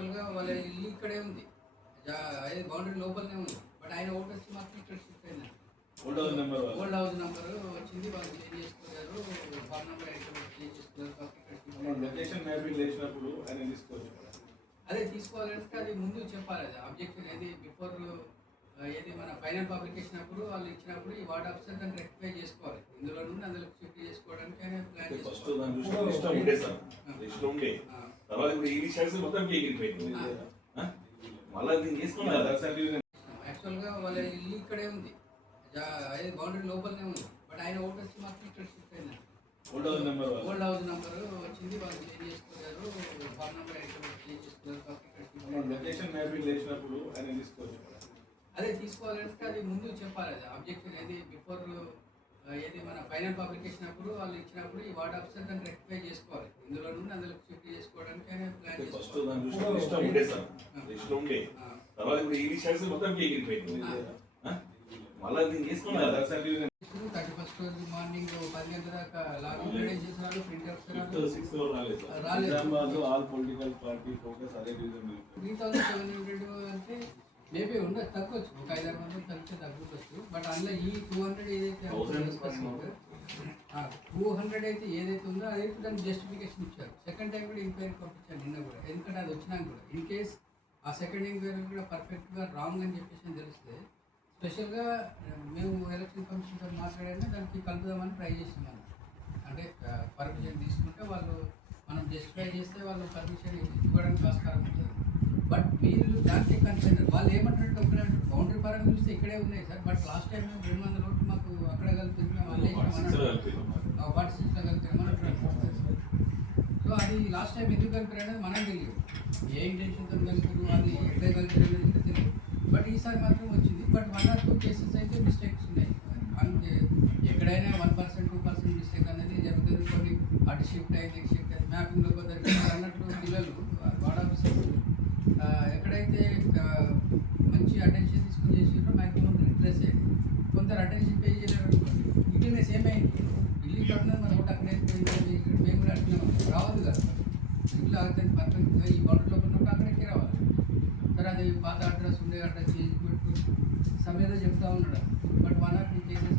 యాక్చువల్‌గా వాళ్ళ ఇల్లు ఇక్కడే ఉంది. అదే బౌండరీ లోపలనే ఉంది. బట్ ఆయన ఓటు వచ్చి మాత్రం ఇక్కడ షిఫ్ట్ అయిందండి. ఓల్డ్ హౌస్ నంబర్ వచ్చింది. వాళ్ళు చేంజ్ చేసుకున్నారు. ఫార్మ్ నంబర్ చేంజ్ చేసుకున్నారు కాబట్టి ఇక్కడ షిఫ్ట్ అయ్యారు. లొకేషన్ మ్యాపింగ్ చేసినప్పుడు ఆయన తీసుకోవచ్చు. అదే తీసుకోవాలంటే అది ముందు చెప్పాలి. అది ఆబ్జెక్షన్ ఏది బిఫోర్ ఏది మన ఫైనల్ పబ్లికేషన్ అప్పుడు వాళ్ళు ఇచ్చినప్పుడు ఈ వార్డ్ ఆఫీసర్ దాన్ని రెక్టిఫై చేసుకోవాలి. ఇందులో నుండి అందులో షిఫ్ట్ చేసుకోవడానికి ఆయన ప్లాన్ ఫస్ట్ చేసుకోవాలి. దాని దృష్టిలో ఇష్టం ఉండే సార్, ఇష్టం ఉండే తర్వాత ఇప్పుడు ఈ షైడ్స్ మొత్తం ఎగిరిపోయింది. మళ్ళీ దీన్ని తీసుకున్నారు. యాక్చువల్‌గా వాళ్ళ ఇల్లు ఇక్కడే ఉంది. అదే బౌండరీ లోపలనే ఉంది. బట్ ఆయన ఓటు వచ్చి మాత్రం ఇక్కడ షిఫ్ట్ అయిందండి. ఓల్డ్ హౌస్ నంబర్ వచ్చింది. వాళ్ళు చేంజ్ చేసుకున్నారు. ఫార్మ్ నంబర్ చేంజ్ చేసుకున్నారు కాబట్టి ఇక్కడ షిఫ్ట్ అయ్యారు. లొకేషన్ మ్యాపింగ్ చేసినప్పుడు ఆయన తీసుకోవచ్చు. అదే తీసుకోవాలంటే అది ముందు చెప్పాలి. అది ఆబ్జెక్షన్ ఏది బిఫోర్ ఏది మన ఫైనల్ పబ్లికేషన్ అప్పుడు వాళ్ళు ఇచ్చినప్పుడు ఈ వార్డ్ ఆఫీసర్ దాన్ని రెక్టిఫై చేసుకోవాలి. ఇందులో నుండి అందులో షిఫ్ట్ చేసుకోవడానికి ఆయన ప్లాన్ ఫస్ట్ చేసుకోవాలి. దాని దృష్టిలో ఇష్టం ఉండే సార్, ఇష్టం ఉండే తర్వాత ఇప్పుడు ఈ షైడ్స్ మొత్తం ఎగిరిపోయింది. మళ్ళీ దీన్ని తీసుకున్నారు. 31st రోజు మార్నింగ్ 10 గంటల దాకా లాగిన్ చేసేసారు. ప్రింటర్స్ రాలేదు. ఆల్ పొలిటికల్ పార్టీ ఫోకస్ అదే రీజన్ 3700 అంటే మేబీ ఉండదు, తగ్గొచ్చు. ఒక 500 మంది తగ్గితే తగ్గవచ్చు. బట్ అందులో ఈ 200 ఏదైతే 200 అయితే ఏదైతే ఉందో అదైతే దానికి జస్టిఫికేషన్ ఇచ్చారు. సెకండ్ టైం కూడా ఎంక్వైరీ పంపించాను నిన్న కూడా. ఎందుకంటే అది వచ్చినాక కూడా ఇన్ కేస్ ఆ సెకండ్ ఎంక్వైరీ కూడా పర్ఫెక్ట్గా రాంగ్ అని చెప్పేసి తెలిస్తే స్పెషల్గా మేము ఎలక్షన్ కమిషన్తో మాట్లాడినా దానికి కలుపుదామని ట్రై చేస్తున్నాం. అంటే పర్మిషన్ తీసుకుంటే వాళ్ళు మనం జస్టిఫై చేస్తే వాళ్ళు పర్మిషన్ ఇవ్వడానికి ఆస్కారం ఉంటుంది. బట్ మీరు దానికి కన్సర్న్ వాళ్ళు ఏమంటారంటే ఒకటే బౌండరీ పరంగా చూస్తే ఇక్కడే ఉన్నాయి సార్. బట్ లాస్ట్ టైం మేము 200 ఓట్లు మాకు అక్కడ కలిపి వాళ్ళు 46లో కలిపామని. సో అది లాస్ట్ టైం ఎందుకు కలిపారు అనేది మనం తెలియదు. ఏ ఇంటెన్షన్తో కలిపారు, అది ఎక్కడ కలిపారు అనేది తెలియదు. బట్ ఈసారి మాత్రం వచ్చింది. బట్ 1 or 2 కేసెస్ అయితే మిస్టేక్స్ ఉన్నాయి. అంటే ఎక్కడైనా 1% 2% మిస్టేక్ అనేది జరుగుతుంది. కొన్ని అటు షిఫ్ట్ అయింది, షిఫ్ట్ అయింది, మ్యాపింగ్లో కొందరు అన్నట్లు పిల్లలు వార్డ్ ఆఫీసర్స్ ఎక్కడైతే మంచి అటెన్షన్ తీసుకుని చేసినో మ్యాక్సిమం రిట్రేస్ అయ్యింది. కొందరు అటెన్షన్ పే చేయలేరు అనుకోండి, ఇట్లనే సేమ్ అయింది. ఇల్లు కట్టినా మన ఒకటి అక్కడే మేము కూడా అట్లా రావద్దు కదా. ఇల్లు అవుతుంది పర్ఫెక్ట్గా ఈ బౌండరీలో ఉన్నప్పుడు అక్కడికి రావాలి. సరే అది పాత అడ్రస్ ఉండే అడ్రస్ చేసి పెట్టు సమయంలో చెప్తా ఉన్నాడు. But 1 or 2 cases